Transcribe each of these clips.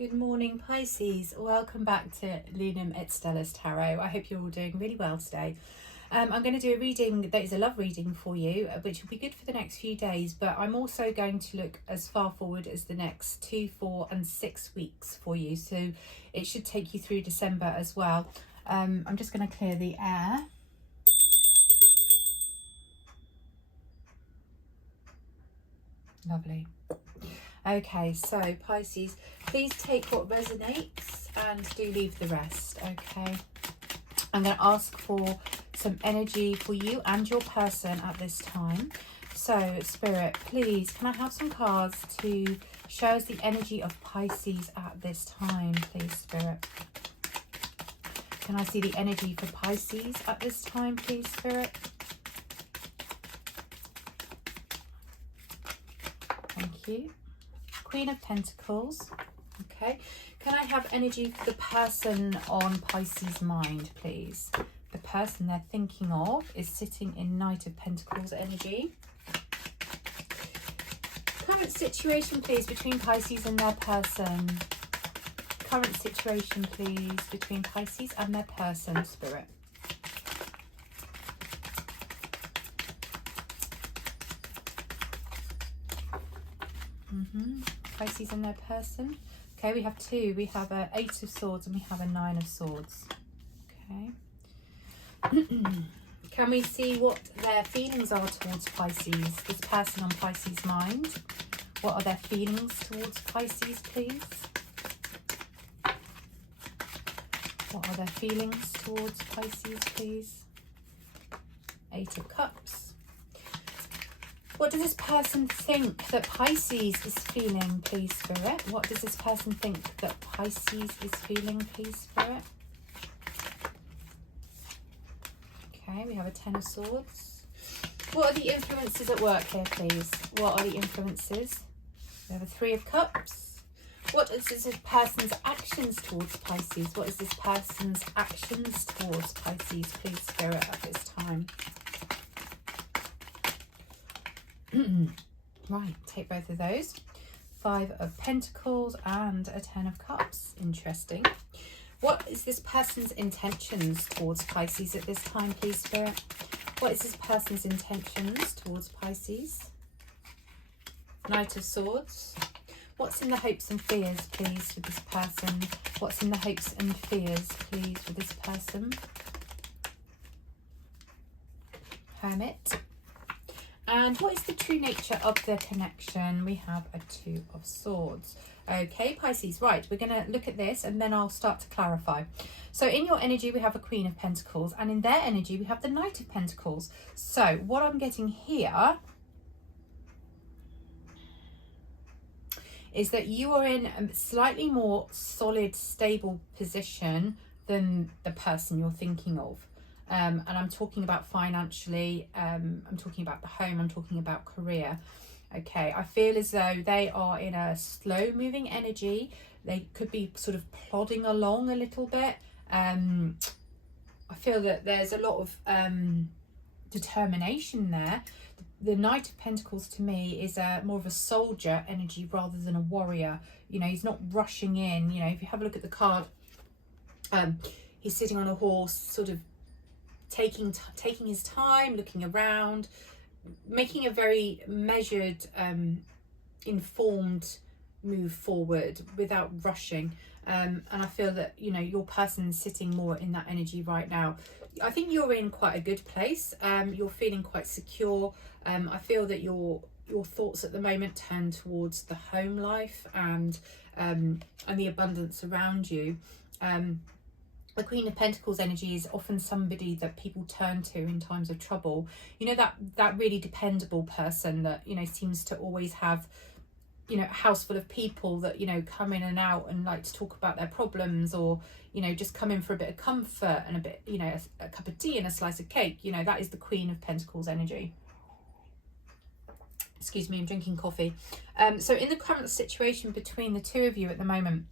Good morning, Pisces. Welcome back to Lunam et Stellas Tarot. I hope you're all doing really well today. I'm going to do a reading that is a love reading for you, which will be good for the next few days, but I'm also going to look as far forward as the next 2, 4 and 6 weeks for you. So it should take you through December as well. I'm just going to clear the air. Lovely. Okay, so Pisces, please take what resonates and do leave the rest, okay? I'm going to ask for some energy for you and your person at this time. So, Spirit, please, can I have some cards to show us the energy of Pisces at this time, please, Spirit? Can I see the energy for Pisces at this time, please, Spirit? Thank you. Queen of Pentacles. Okay. Can I have energy for the person on Pisces' mind, please? The person they're thinking of is sitting in Knight of Pentacles energy. Current situation, please, between Pisces and their person. Current situation, please, between Pisces and their person, Spirit. Pisces and their person. Okay, we have two. We have a 8 of Swords and we have a 9 of Swords. Okay. Can we see what their feelings are towards Pisces? This person on Pisces' mind. What are their feelings towards Pisces, please? What are their feelings towards Pisces, please? 8 of Cups. What does this person think that Pisces is feeling, please, Spirit? What does this person think that Pisces is feeling, please, Spirit? Okay, we have a 10 of Swords. What are the influences at work here, please? What are the influences? We have a 3 of Cups. What is this person's actions towards Pisces? What is this person's actions towards Pisces, please, Spirit, at this time? Right, take both of those. 5 of Pentacles and a 10 of Cups. Interesting. What is this person's intentions towards Pisces at this time, please, Spirit? What is this person's intentions towards Pisces? Knight of Swords. What's in the hopes and fears, please, for this person? What's in the hopes and fears, please, for this person? Hermit. And what is the true nature of the connection? We have a 2 of Swords. Okay, Pisces, right, we're going to look at this and then I'll start to clarify. So in your energy, we have a Queen of Pentacles, and in their energy, we have the Knight of Pentacles. So what I'm getting here is that you are in a slightly more solid, stable position than the person you're thinking of. And I'm talking about financially, I'm talking about the home, I'm talking about career. Okay, I feel as though they are in a slow moving energy. They could be sort of plodding along a little bit. I feel that there's a lot of determination there. The Knight of Pentacles to me is more of a soldier energy rather than a warrior. You know, he's not rushing in. You know, if you have a look at the card, he's sitting on a horse, sort of taking his time, looking around, making a very measured, informed move forward without rushing. And I feel that, you know, your person's sitting more in that energy right now. I think you're in quite a good place. You're feeling quite secure. I feel that your thoughts at the moment turn towards the home life and the abundance around you. The Queen of Pentacles energy is often somebody that people turn to in times of trouble. You know, that really dependable person that, you know, seems to always have, you know, a house full of people that, you know, come in and out and like to talk about their problems, or, you know, just come in for a bit of comfort and a bit, you know, a cup of tea and a slice of cake. You know, that is the Queen of Pentacles energy. Excuse me, I'm drinking coffee. So in the current situation between the two of you at the moment,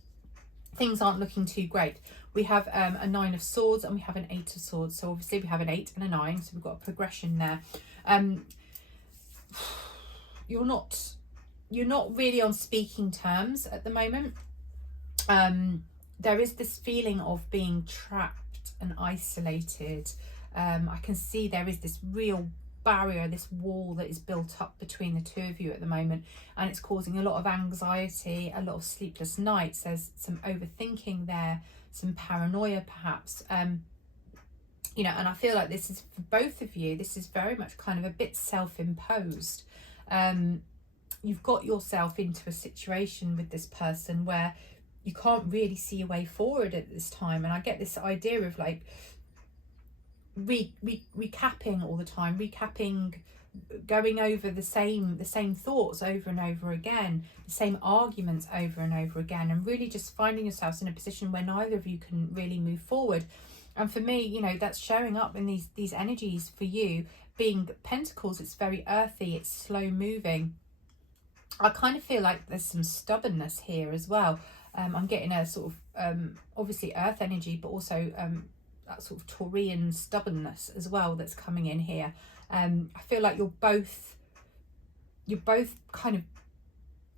things aren't looking too great. We have a 9 of Swords and we have an 8 of Swords. So obviously we have an 8 and a 9. So we've got a progression there. You're not really on speaking terms at the moment. There is this feeling of being trapped and isolated. I can see there is this real barrier, this wall that is built up between the two of you at the moment, and it's causing a lot of anxiety, a lot of sleepless nights. There's some overthinking there, some paranoia perhaps. You know, and I feel like this is, for both of you, this is very much kind of a bit self-imposed. You've got yourself into a situation with this person where you can't really see a way forward at this time. And I get this idea of like recapping all the time, going over the same thoughts over and over again, the same arguments over and over again, and really just finding yourselves in a position where neither of you can really move forward. And for me, you know, that's showing up in these energies for you. Being Pentacles, it's very earthy, it's slow moving. I kind of feel like there's some stubbornness here as well. I'm getting a sort of, obviously earth energy, but also that sort of Taurian stubbornness as well that's coming in here. I feel like you're both kind of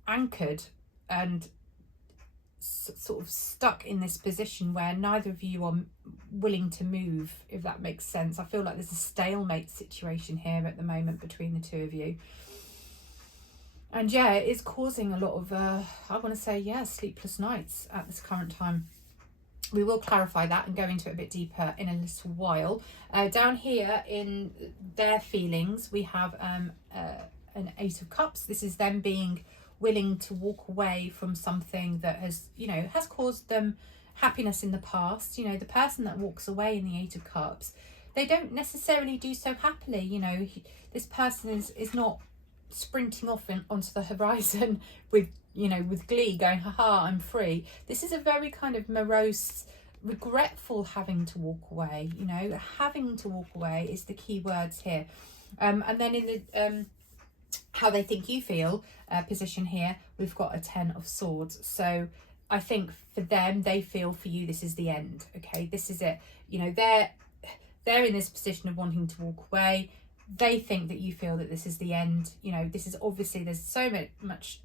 anchored and sort of stuck in this position where neither of you are willing to move, if that makes sense. I feel like there's a stalemate situation here at the moment between the two of you. And yeah, it is causing a lot of, I want to say, yeah, sleepless nights at this current time. We will clarify that and go into it a bit deeper in a little while. Down here in their feelings, we have an Eight of Cups. This is them being willing to walk away from something that has, you know, has caused them happiness in the past. You know, the person that walks away in the Eight of Cups, they don't necessarily do so happily. You know, this person is not sprinting off onto the horizon with, you know, with glee, going, haha, I'm free. This is a very kind of morose, regretful having to walk away. You know, having to walk away is the key words here. And then in the how they think you feel position here, we've got a Ten of Swords. So I think for them, they feel for you this is the end. Okay, this is it. You know, they're in this position of wanting to walk away. They think that you feel that this is the end. You know, this is obviously, there's so much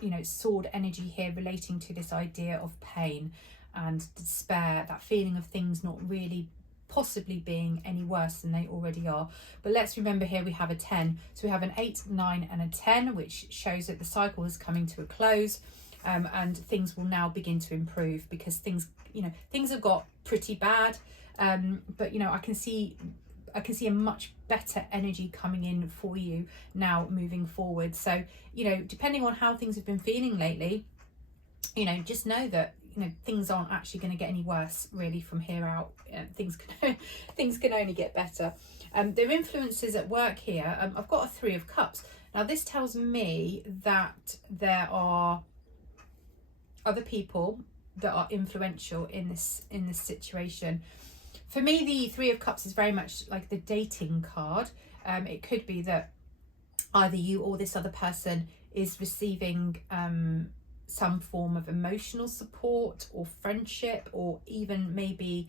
you know, sword energy here relating to this idea of pain and despair, that feeling of things not really possibly being any worse than they already are. But let's remember here we have a 10. So we have an 8, 9 and a 10, which shows that the cycle is coming to a close, and things will now begin to improve, because things, you know, things have got pretty bad, but you know, I can see a much better energy coming in for you now moving forward. So, you know, depending on how things have been feeling lately, you know, just know that, you know, things aren't actually going to get any worse really from here out. Things can only get better. There are influences at work here. I've got a 3 of Cups. Now this tells me that there are other people that are influential in this situation. For me, the 3 of Cups is very much like the dating card. It could be that either you or this other person is receiving some form of emotional support or friendship, or even maybe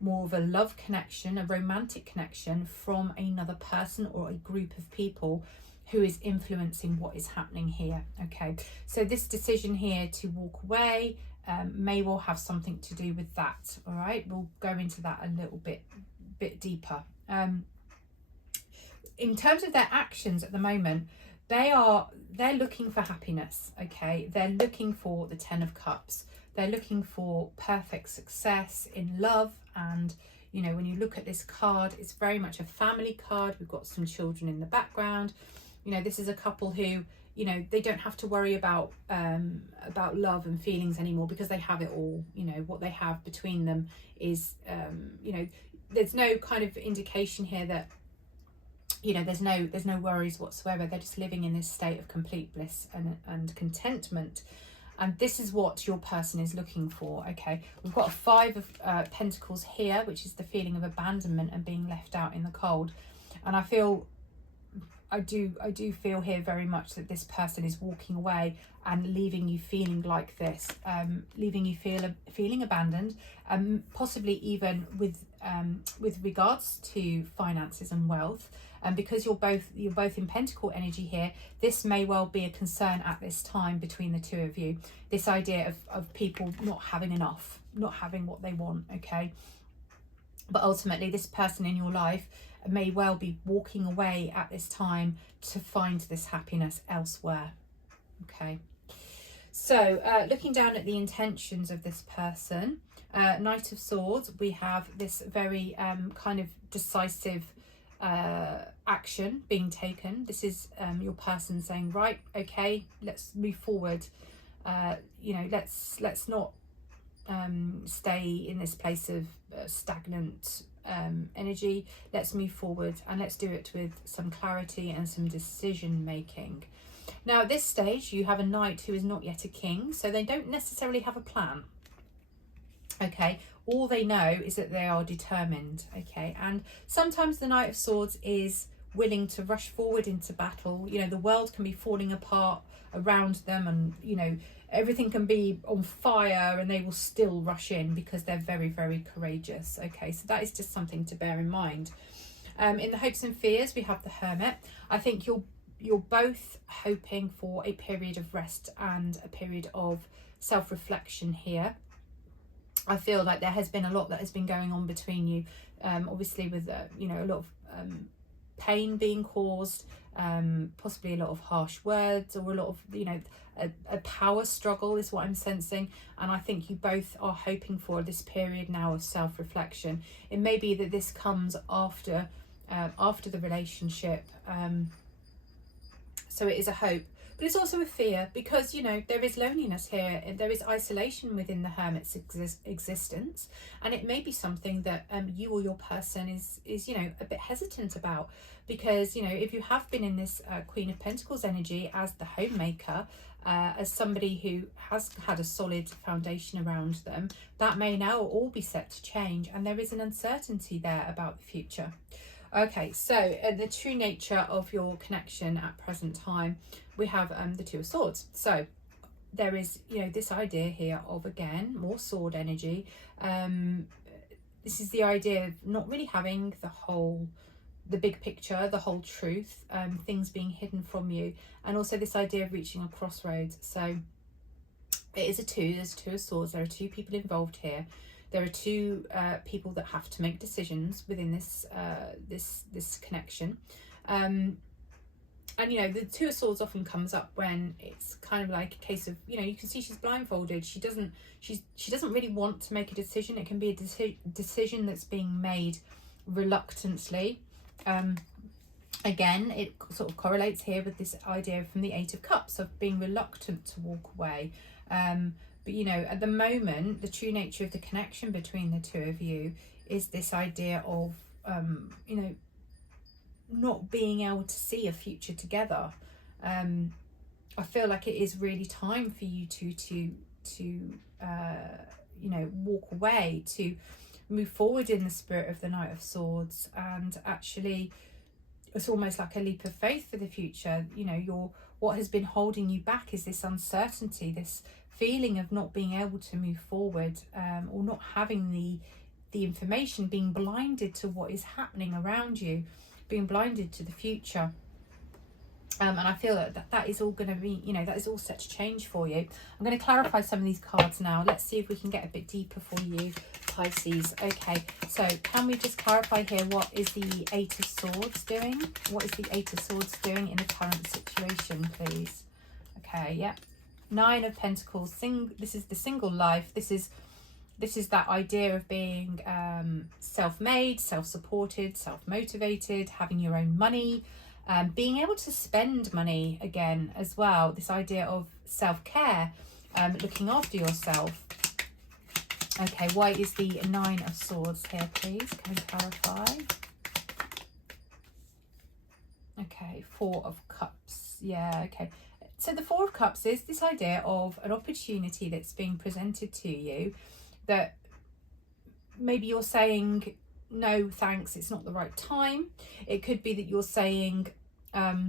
more of a love connection, a romantic connection from another person or a group of people who is influencing what is happening here. Okay, so this decision here to walk away may well have something to do with that. All right, we'll go into that a little bit deeper. In terms of their actions at the moment, they're looking for happiness. Okay, they're looking for the 10 of Cups. They're looking for perfect success in love. And you know, when you look at this card, it's very much a family card. We've got some children in the background. You know, this is a couple who, you know, they don't have to worry about love and feelings anymore, because they have it all. You know, what they have between them is, you know, there's no kind of indication here that, you know, there's no worries whatsoever. They're just living in this state of complete bliss and contentment. And this is what your person is looking for. Okay, we've got a 5 of Pentacles here, which is the feeling of abandonment and being left out in the cold. And I feel I do feel here very much that this person is walking away and leaving you feeling like this, leaving you feeling abandoned, possibly even with regards to finances and wealth. And because you're both in Pentacle energy here, this may well be a concern at this time between the two of you. This idea of people not having enough, not having what they want, okay? But ultimately, this person in your life may well be walking away at this time to find this happiness elsewhere, okay? So looking down at the intentions of this person, Knight of Swords, we have this very kind of decisive action being taken. This is your person saying, right, okay, let's move forward. You know, let's not stay in this place of stagnant energy. Let's move forward, and let's do it with some clarity and some decision making. Now at this stage you have a knight who is not yet a king, so they don't necessarily have a plan, okay? All they know is that they are determined, okay? And sometimes the Knight of Swords is willing to rush forward into battle. You know, the world can be falling apart around them, and, you know, everything can be on fire, and they will still rush in because they're very, very courageous, okay? So that is just something to bear in mind. In the hopes and fears, we have the Hermit. I think you're both hoping for a period of rest and a period of self-reflection here. I feel like there has been a lot that has been going on between you, obviously with, you know, a lot of pain being caused, possibly a lot of harsh words, or a lot of, you know, a power struggle is what I'm sensing. And I think you both are hoping for this period now of self-reflection. It may be that this comes after the relationship, so it is a hope. But it's also a fear, because, you know, there is loneliness here, and there is isolation within the Hermit's existence, and it may be something that you or your person is you know, a bit hesitant about, because, you know, if you have been in this Queen of Pentacles energy as the homemaker, as somebody who has had a solid foundation around them, that may now all be set to change, and there is an uncertainty there about the future. Okay, so the true nature of your connection at present time, we have the Two of Swords. So there is, you know, this idea here of, again, more sword energy. This is the idea of not really having the big picture, the whole truth, things being hidden from you, and also this idea of reaching a crossroads. So it is a two, there's Two of Swords, there are two people involved here. There are two people that have to make decisions within this this connection, and, you know, the Two of Swords often comes up when it's kind of like a case of, you know, you can see she's blindfolded. She doesn't really want to make a decision. It can be a decision that's being made reluctantly. Again, it sort of correlates here with this idea from the Eight of Cups of being reluctant to walk away. But, you know, at the moment, the true nature of the connection between the two of you is this idea of, you know, not being able to see a future together. I feel like it is really time for you to you know, walk away, to move forward in the spirit of the Knight of Swords, and actually it's almost like a leap of faith for the future. You know, what has been holding you back is this uncertainty, this feeling of not being able to move forward, or not having the information, being blinded to what is happening around you, being blinded to the future. And I feel that is all going to be, you know, that is all set to change for you. I'm going to clarify some of these cards now. Let's see if we can get a bit deeper for you, Pisces. Okay, so can we just clarify here, what is the Eight of Swords doing? What is the Eight of Swords doing in the current situation, please? Okay, yeah. Nine of Pentacles. This is the single life. This is that idea of being self-made, self-supported, self-motivated, having your own money, being able to spend money again as well. This idea of self-care, looking after yourself. Okay, why is the Nine of Swords here, please? Can we clarify? Okay, Four of Cups. Yeah, okay. So the Four of Cups is this idea of an opportunity that's being presented to you that maybe you're saying, no thanks, it's not the right time. It could be that you're saying, not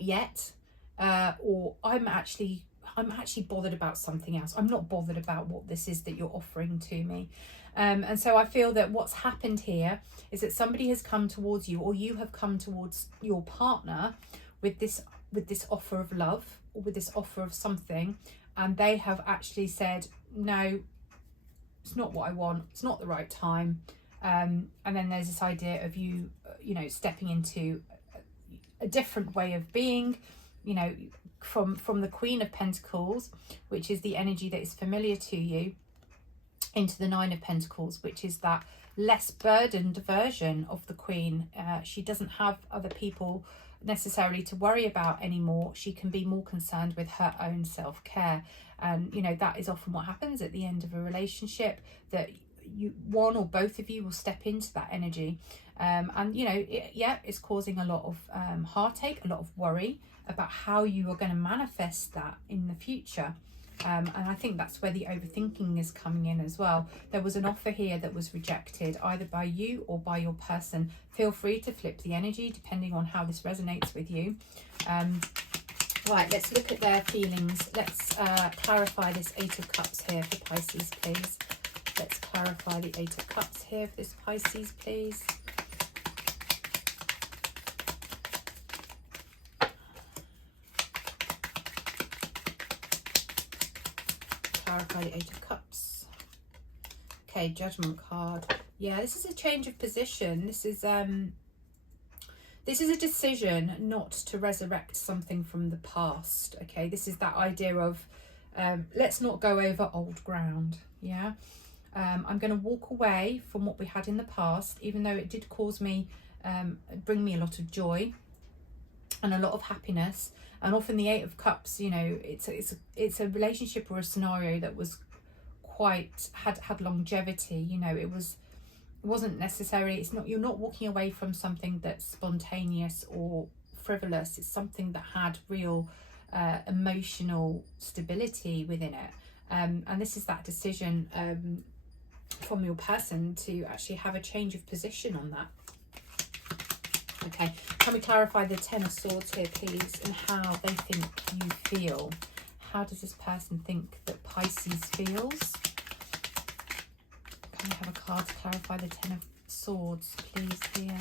yet, or I'm actually bothered about something else. I'm not bothered about what this is that you're offering to me. And so I feel that what's happened here is that somebody has come towards you, or you have come towards your partner with this offer of love, or with this offer of something, and they have actually said, no, it's not what I want, it's not the right time. And then there's this idea of you, stepping into a different way of being, from the Queen of Pentacles, which is the energy that is familiar to you, into the Nine of Pentacles, which is that less burdened version of the Queen. She doesn't have other people necessarily to worry about anymore. She can be more concerned with her own self-care. And that is often what happens at the end of a relationship, that one or both of you will step into that energy, and it's causing a lot of heartache, a lot of worry about how you are going to manifest that in the future. And I think that's where the overthinking is coming in as well. There was an offer here that was rejected, either by you or by your person. Feel free to flip the energy depending on how this resonates with you. Right, let's look at their feelings. Let's clarify this Eight of Cups here for Pisces, please. Let's clarify the Eight of Cups here for this Pisces, please. Clarify the Eight of Cups. Okay, Judgment card. Yeah, this is a change of position. This is a decision not to resurrect something from the past. Okay, this is that idea of let's not go over old ground. Yeah. I'm going to walk away from what we had in the past, even though it did bring me a lot of joy and a lot of happiness. And often the Eight of Cups, it's a relationship or a scenario that was had longevity. It wasn't necessarily, you're not walking away from something that's spontaneous or frivolous. It's something that had real emotional stability within it. And this is that decision from your person to actually have a change of position on that. Okay, can we clarify the Ten of Swords here, please, and how they think you feel? How does this person think that Pisces feels? Can we have a card to clarify the Ten of Swords, please, here?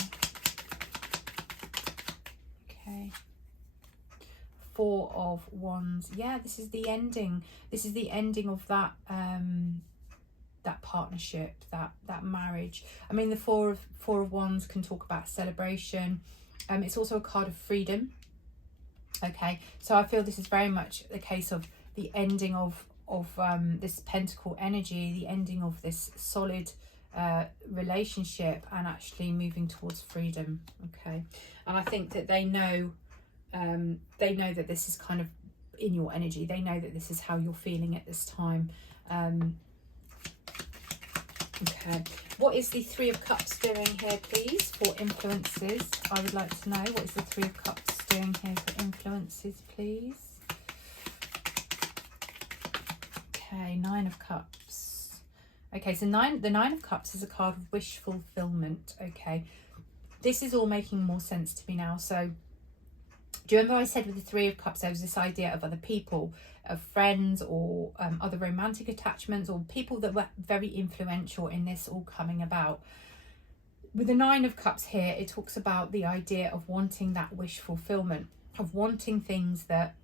Okay. Four of Wands. Yeah, this is the ending. This is the ending of that that partnership, that marriage. I mean, the Four of Wands can talk about celebration. It's also a card of freedom. Okay, so I feel this is very much the case of the ending of this Pentacle energy, the ending of this solid relationship, and actually moving towards freedom. Okay, and I think that they know that this is kind of in your energy. They know that this is how you're feeling at this time. Okay, what is the Three of Cups doing here, please, for influences? I would like to know, what is the Three of Cups doing here for influences, please? Okay, Nine of Cups. Okay, so the Nine of Cups is a card of wish fulfillment. Okay, this is all making more sense to me now. So do you remember I said with the Three of Cups there was this idea of other people, of friends, or other romantic attachments, or people that were very influential in this all coming about? With the Nine of Cups here, it talks about the idea of wanting that wish fulfillment, of wanting things that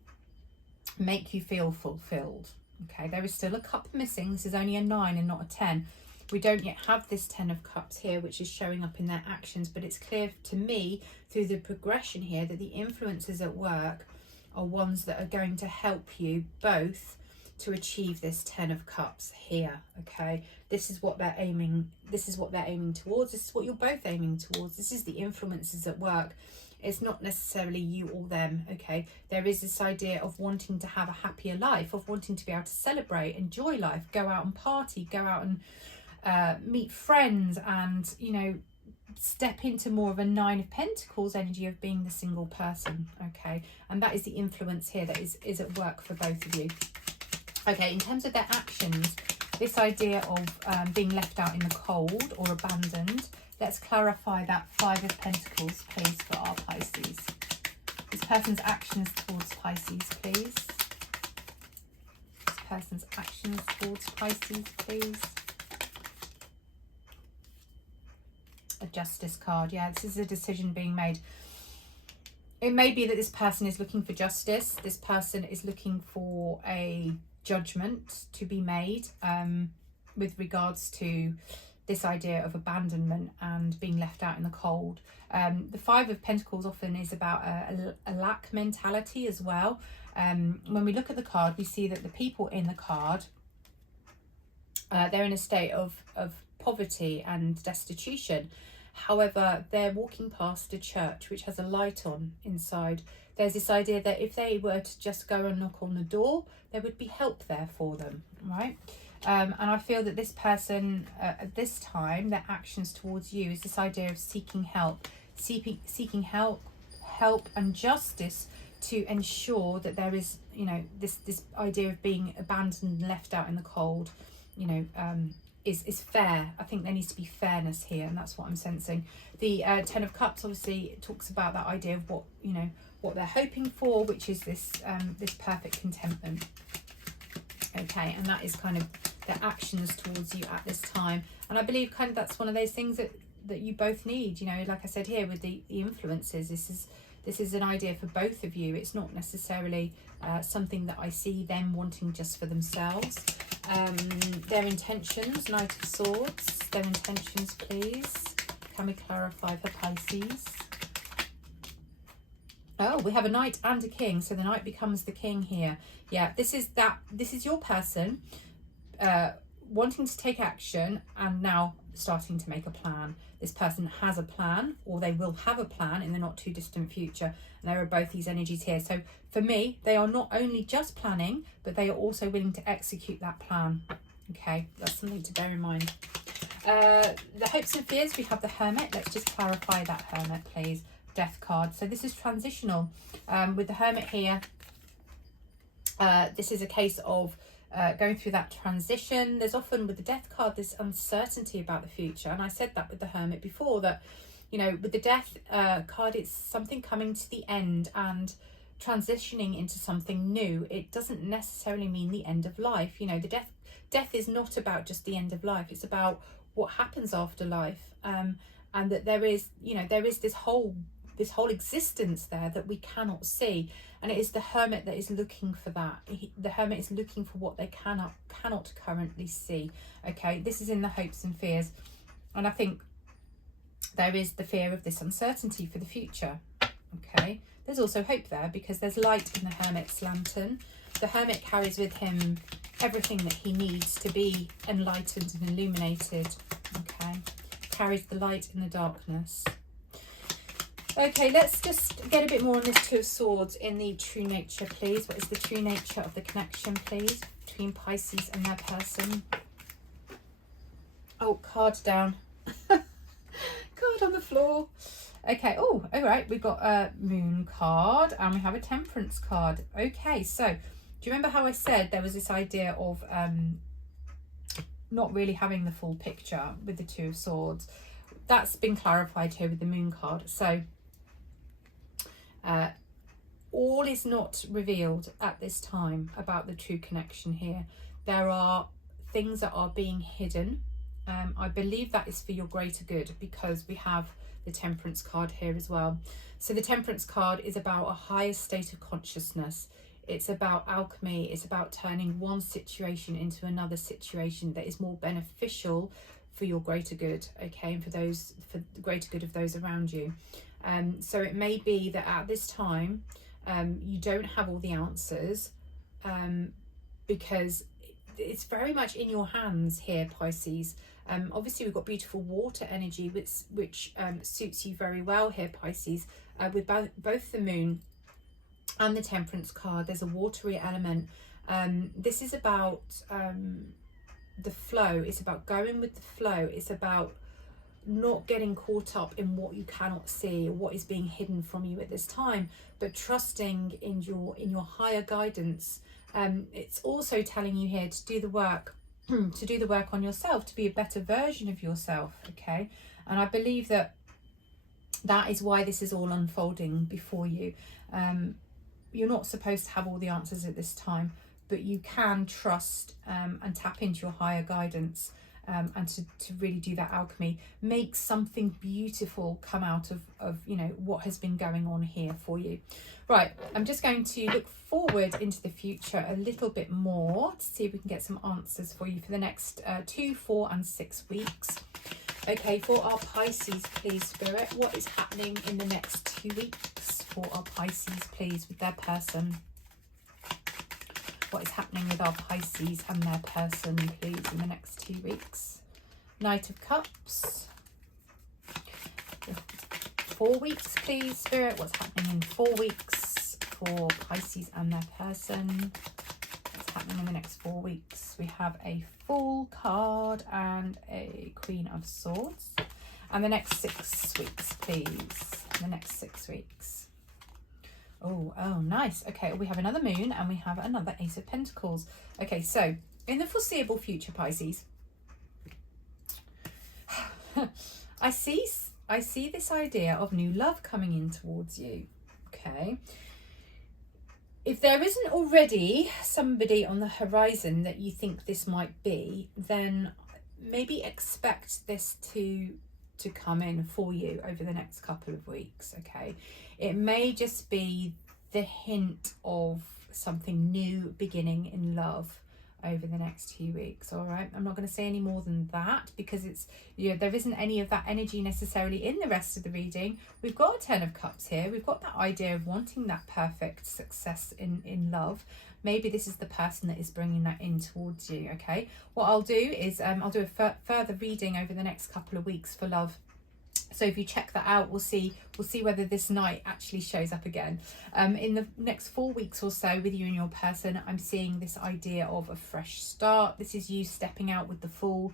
make you feel fulfilled. Okay, there is still a cup missing. This is only a 9 and not a 10. We don't yet have this Ten of Cups here, which is showing up in their actions, but it's clear to me through the progression here that the influences at work are ones that are going to help you both to achieve this Ten of Cups here. Okay, this is what they're aiming. This is what they're aiming towards. This is what you're both aiming towards. This is the influences at work. It's not necessarily you or them. Okay, there is this idea of wanting to have a happier life, of wanting to be able to celebrate, enjoy life, go out and party, go out and meet friends, and step into more of a Nine of Pentacles energy of being the single person. Okay, and that is the influence here that is at work for both of you. Okay, in terms of their actions, this idea of being left out in the cold or abandoned, Let's clarify that Five of Pentacles, please, for our Pisces. This person's actions towards Pisces, please. This person's actions towards Pisces, please. A Justice card. Yeah, this is a decision being made. It may be that this person is looking for justice. This person is looking for a judgment to be made with regards to this idea of abandonment and being left out in the cold. The Five of Pentacles often is about a lack mentality as well. When we look at the card, we see that the people in the card, they're in a state of poverty and destitution. However, they're walking past a church which has a light on inside. There's this idea that if they were to just go and knock on the door, there would be help there for them, right? And I feel that this person, at this time, their actions towards you is this idea of seeking help, seeking help and justice to ensure that there is, you know, this idea of being abandoned and left out in the cold, you know, is fair. I think there needs to be fairness here, and that's what I'm sensing. The Ten of Cups obviously talks about that idea of what, you know, what they're hoping for, which is this this perfect contentment. Okay, and that is kind of their actions towards you at this time. And I believe kind of that's one of those things that you both need. You know, like I said here with the influences, this is an idea for both of you. It's not necessarily something that I see them wanting just for themselves. Their intentions, Knight of Swords, their intentions, please. Can we clarify for Pisces? Oh, we have a Knight and a King, so the Knight becomes the King here. Yeah, this is your person wanting to take action and now starting to make a plan. This person has a plan, or they will have a plan in the not too distant future. And there are both these energies here. So for me, they are not only just planning, but they are also willing to execute that plan. Okay, that's something to bear in mind. The hopes and fears, we have the Hermit. Let's just clarify that Hermit, please. Death card. So this is transitional. With the Hermit here, this is a case of going through that transition. There's often with the Death card this uncertainty about the future, and I said that with the Hermit before, that, you know, with the Death card, it's something coming to the end and transitioning into something new. It doesn't necessarily mean the end of life. You know, the death is not about just the end of life. It's about what happens after life, and that there is, you know, there is this whole existence there that we cannot see, and it is the Hermit that is looking for that. The Hermit is looking for what they cannot currently see. Okay, this is in the hopes and fears, and I think there is the fear of this uncertainty for the future. Okay, there's also hope there because there's light in the Hermit's lantern. The Hermit carries with him everything that he needs to be enlightened and illuminated. Okay, carries the light in the darkness. Okay, let's just get a bit more on this Two of Swords in the true nature, please. What is the true nature of the connection, please, between Pisces and their person? Oh, card down. Card on the floor. Okay, oh, all right, we've got a Moon card and we have a Temperance card. Okay, so do you remember how I said there was this idea of not really having the full picture with the Two of Swords? That's been clarified here with the Moon card. So all is not revealed at this time about the true connection here. There are things that are being hidden. I believe that is for your greater good because we have the Temperance card here as well. So the Temperance card is about a higher state of consciousness. It's about alchemy. It's about turning one situation into another situation that is more beneficial for your greater good, okay, and for the greater good of those around you. So it may be that at this time you don't have all the answers because it's very much in your hands here, Pisces. Obviously we've got beautiful water energy which suits you very well here, Pisces. With both the Moon and the Temperance card, there's a watery element. This is about the flow. It's about going with the flow. It's about not getting caught up in what you cannot see or what is being hidden from you at this time, but trusting in your higher guidance. It's also telling you here to do the work to do the work on yourself, to be a better version of yourself, okay? And I believe that that is why this is all unfolding before you. You're not supposed to have all the answers at this time, but you can trust and tap into your higher guidance, and to really do that alchemy, make something beautiful come out of you know, what has been going on here for you. Right, I'm just going to look forward into the future a little bit more to see if we can get some answers for you for the next 2, 4 and 6 weeks. Okay, for our Pisces, please, Spirit, what is happening in the next 2 weeks for our Pisces, please, with their person? What is happening with our Pisces and their person, please, in the next 2 weeks? Knight of Cups. 4 weeks, please, Spirit. What's happening in 4 weeks for Pisces and their person? What's happening in the next 4 weeks? We have a Fool card and a Queen of Swords. And the next 6 weeks, please. The next 6 weeks. Oh, nice. Okay, we have another Moon and we have another Ace of Pentacles. Okay, so in the foreseeable future, Pisces, I see this idea of new love coming in towards you. Okay. If there isn't already somebody on the horizon that you think this might be, then maybe expect this to come in for you over the next couple of weeks. Okay, it may just be the hint of something new beginning in love over the next 2 weeks. All right, I'm not going to say any more than that because it's, you know, there isn't any of that energy necessarily in the rest of the reading. We've got a 10 of Cups here. We've got that idea of wanting that perfect success in love. Maybe this is the person that is bringing that in towards you. Okay, what I'll do is I'll do a further reading over the next couple of weeks for love. So if you check that out, we'll see whether this Knight actually shows up again. In the next 4 weeks or so with you and your person, I'm seeing this idea of a fresh start. This is you stepping out with the Fool,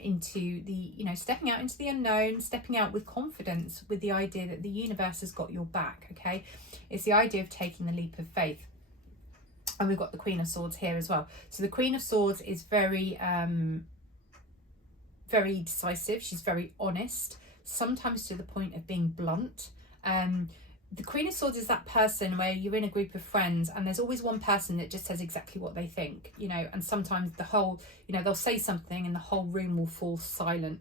into the, you know, stepping out into the unknown, stepping out with confidence, with the idea that the universe has got your back. Okay, it's the idea of taking the leap of faith. And we've got the Queen of Swords here as well. So the Queen of Swords is very decisive. She's very honest, sometimes to the point of being blunt. The Queen of Swords is that person where you're in a group of friends and there's always one person that just says exactly what they think, you know, and sometimes the whole, you know, they'll say something and the whole room will fall silent.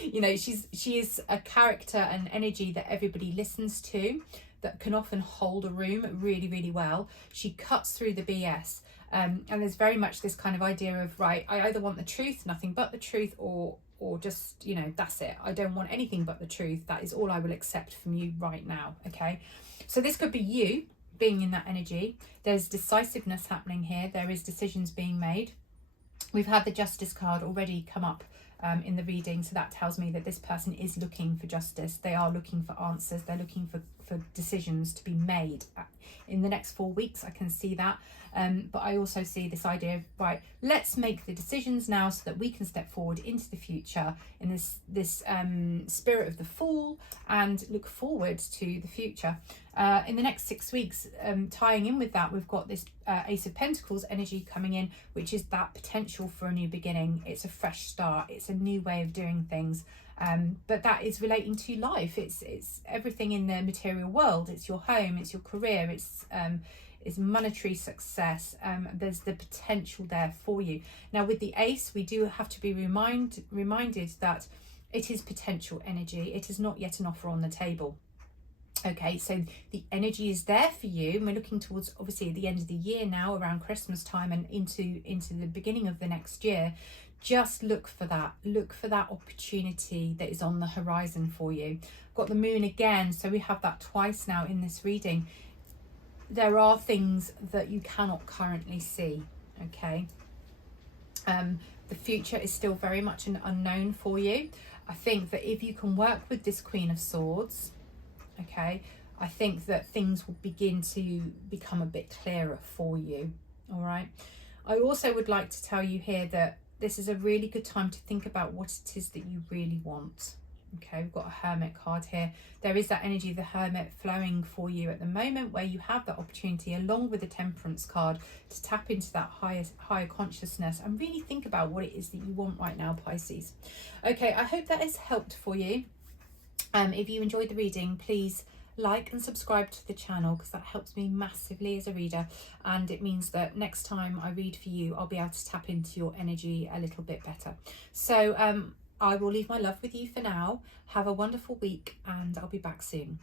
You know, she is a character and energy that everybody listens to, that can often hold a room really, really well. She cuts through the BS. And there's very much this kind of idea of, right, I either want the truth, nothing but the truth, or just, you know, that's it. I don't want anything but the truth. That is all I will accept from you right now. Okay, so this could be you being in that energy. There's decisiveness happening here. There is decisions being made. We've had the Justice card already come up in the reading, so that tells me that this person is looking for justice. They are looking for answers. They're looking for decisions to be made in the next 4 weeks. I can see that. But I also see this idea of, right, let's make the decisions now so that we can step forward into the future in this spirit of the Fool and look forward to the future. In the next 6 weeks, tying in with that, we've got this Ace of Pentacles energy coming in, which is that potential for a new beginning. It's a fresh start. It's a new way of doing things. But that is relating to life. It's everything in the material world. It's your home. It's your career. It's monetary success. There's the potential there for you. Now with the Ace, we do have to be reminded that it is potential energy. It is not yet an offer on the table. Okay, so the energy is there for you, and we're looking towards, obviously, at the end of the year now, around Christmas time and into the beginning of the next year. Just look for that opportunity that is on the horizon for you. Got the Moon again, so we have that twice now in this reading. There are things that you cannot currently see. Okay, the future is still very much an unknown for you. I think that if you can work with this Queen of Swords, okay, I think that things will begin to become a bit clearer for you. All right, I also would like to tell you here that this is a really good time to think about what it is that you really want. Okay, we've got a Hermit card here. There is that energy of the Hermit flowing for you at the moment, where you have that opportunity, along with the Temperance card, to tap into that higher consciousness and really think about what it is that you want right now, Pisces. Okay, I hope that has helped for you. If you enjoyed the reading, please like and subscribe to the channel, because that helps me massively as a reader, and it means that next time I read for you, I'll be able to tap into your energy a little bit better. So I will leave my love with you for now. Have a wonderful week, and I'll be back soon.